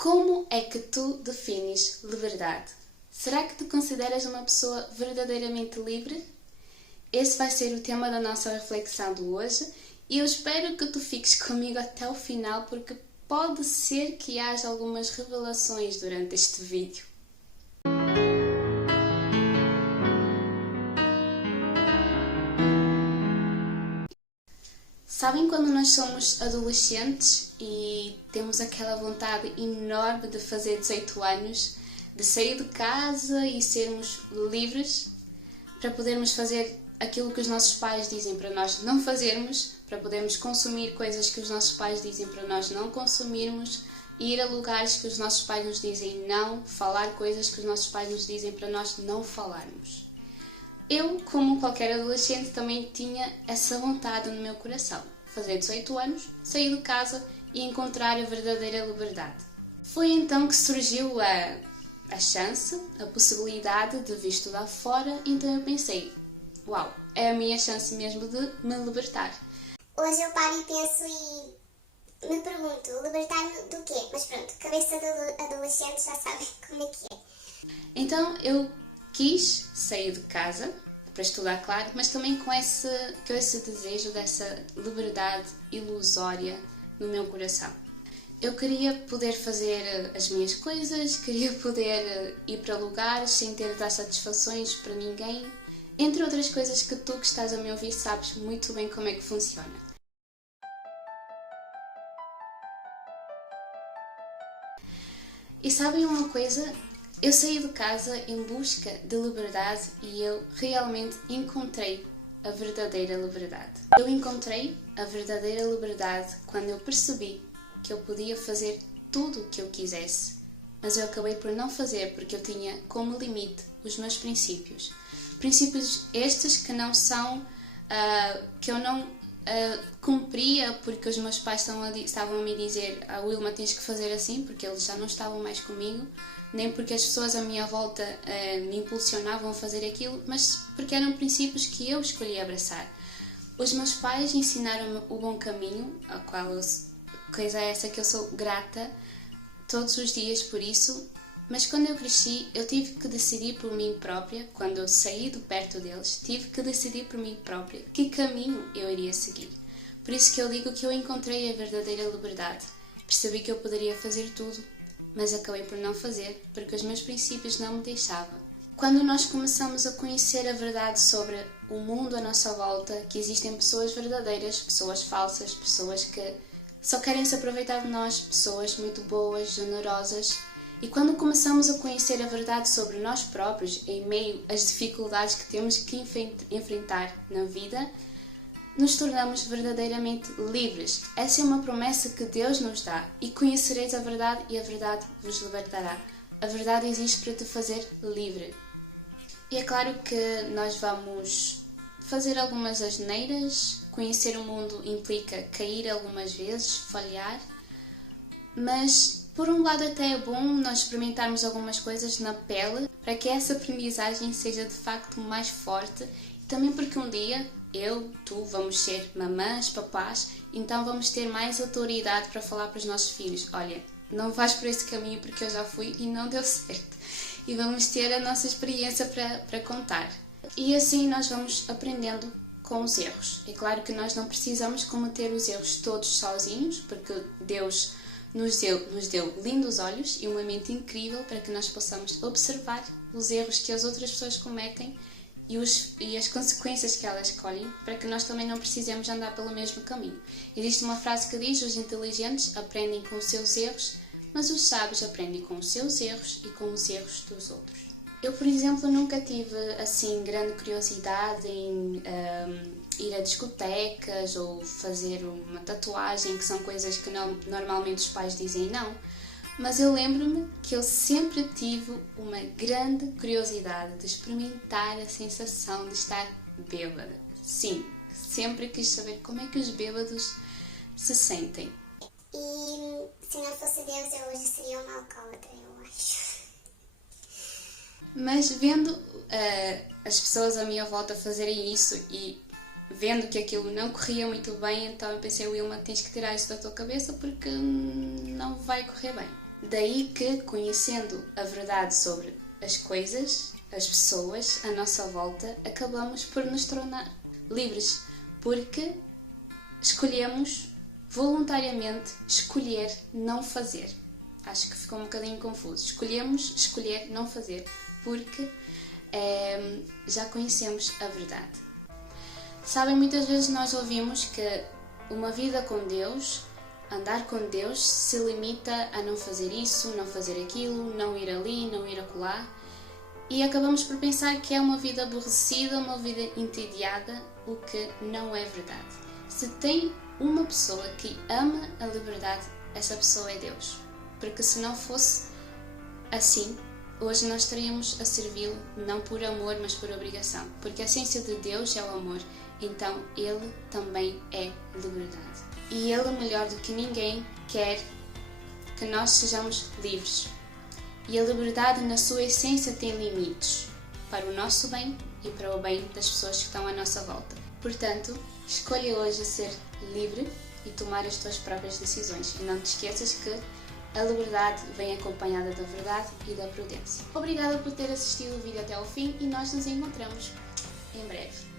Como é que tu defines liberdade? Será que tu consideras uma pessoa verdadeiramente livre? Esse vai ser o tema da nossa reflexão de hoje e eu espero que tu fiques comigo até o final porque pode ser que haja algumas revelações durante este vídeo. Sabem quando nós somos adolescentes e temos aquela vontade enorme de fazer 18 anos, de sair de casa e sermos livres para podermos fazer aquilo que os nossos pais dizem para nós não fazermos, para podermos consumir coisas que os nossos pais dizem para nós não consumirmos, ir a lugares que os nossos pais nos dizem não, falar coisas que os nossos pais nos dizem para nós não falarmos. Eu, como qualquer adolescente, também tinha essa vontade no meu coração. Fazer 18 anos, sair de casa e encontrar a verdadeira liberdade. Foi então que surgiu a chance, a possibilidade de vir estudar fora, então eu pensei, uau, é a minha chance mesmo de me libertar. Hoje eu paro e penso e me pergunto, libertar-me do quê? Mas pronto, cabeça de adolescente já sabe como é que é. Então eu quis sair de casa para estudar, claro, mas também com esse desejo dessa liberdade ilusória no meu coração. Eu queria poder fazer as minhas coisas, queria poder ir para lugares sem ter de dar satisfações para ninguém, entre outras coisas que tu que estás a me ouvir sabes muito bem como é que funciona. E sabem uma coisa? Eu saí de casa em busca de liberdade e eu realmente encontrei a verdadeira liberdade. Eu encontrei a verdadeira liberdade quando eu percebi que eu podia fazer tudo o que eu quisesse, mas eu acabei por não fazer porque eu tinha como limite os meus princípios. Princípios estes que não são, que eu não cumpria porque os meus pais estavam a me dizer Wilma, tens que fazer assim, porque eles já não estavam mais comigo, nem porque as pessoas à minha volta me impulsionavam a fazer aquilo, mas porque eram princípios que eu escolhi abraçar. Os meus pais ensinaram-me o bom caminho, a qual coisa é essa que eu sou grata todos os dias por isso, mas quando eu cresci eu tive que decidir por mim própria, quando eu saí de perto deles, tive que decidir por mim própria que caminho eu iria seguir. Por isso que eu digo que eu encontrei a verdadeira liberdade. Percebi que eu poderia fazer tudo, mas acabei por não fazer, porque os meus princípios não me deixavam. Quando nós começamos a conhecer a verdade sobre o mundo à nossa volta, que existem pessoas verdadeiras, pessoas falsas, pessoas que só querem se aproveitar de nós, pessoas muito boas, generosas, e quando começamos a conhecer a verdade sobre nós próprios, em meio às dificuldades que temos que enfrentar na vida, nos tornamos verdadeiramente livres. Essa é uma promessa que Deus nos dá. E conhecereis a verdade e a verdade vos libertará. A verdade existe para te fazer livre. E é claro que nós vamos fazer algumas asneiras, conhecer o mundo implica cair algumas vezes, falhar, mas por um lado até é bom nós experimentarmos algumas coisas na pele para que essa aprendizagem seja de facto mais forte e também porque um dia eu, tu, vamos ser mamãs, papás, então vamos ter mais autoridade para falar para os nossos filhos. Olha, não vais por esse caminho porque eu já fui e não deu certo. E vamos ter a nossa experiência para contar. E assim nós vamos aprendendo com os erros. É claro que nós não precisamos cometer os erros todos sozinhos, porque Deus nos deu lindos olhos e uma mente incrível para que nós possamos observar os erros que as outras pessoas cometem e as consequências que elas escolhem, para que nós também não precisemos andar pelo mesmo caminho. Existe uma frase que diz: os inteligentes aprendem com os seus erros, mas os sábios aprendem com os seus erros e com os erros dos outros. Eu, por exemplo, nunca tive assim grande curiosidade em ir a discotecas ou fazer uma tatuagem, que são coisas que normalmente os pais dizem não. Mas eu lembro-me que eu sempre tive uma grande curiosidade de experimentar a sensação de estar bêbada. Sim, sempre quis saber como é que os bêbados se sentem. E se não fosse Deus, eu hoje seria uma alcoólatra, eu acho. Mas vendo as pessoas à minha volta fazerem isso e vendo que aquilo não corria muito bem, então eu pensei, Wilma, tens que tirar isso da tua cabeça porque não vai correr bem. Daí que, conhecendo a verdade sobre as coisas, as pessoas à nossa volta, acabamos por nos tornar livres, porque escolhemos voluntariamente escolher não fazer. Acho que ficou um bocadinho confuso. Escolhemos escolher não fazer, porque já conhecemos a verdade. Sabem, muitas vezes nós ouvimos que uma vida com Deus, andar com Deus, se limita a não fazer isso, não fazer aquilo, não ir ali, não ir acolá. E acabamos por pensar que é uma vida aborrecida, uma vida entediada, o que não é verdade. Se tem uma pessoa que ama a liberdade, essa pessoa é Deus. Porque se não fosse assim, hoje nós estaríamos a servi-lo não por amor, mas por obrigação. Porque a essência de Deus é o amor, então Ele também é liberdade. E Ele, melhor do que ninguém, quer que nós sejamos livres. E a liberdade, na sua essência, tem limites para o nosso bem e para o bem das pessoas que estão à nossa volta. Portanto, escolha hoje ser livre e tomar as tuas próprias decisões. E não te esqueças que a liberdade vem acompanhada da verdade e da prudência. Obrigada por ter assistido o vídeo até ao fim e nós nos encontramos em breve.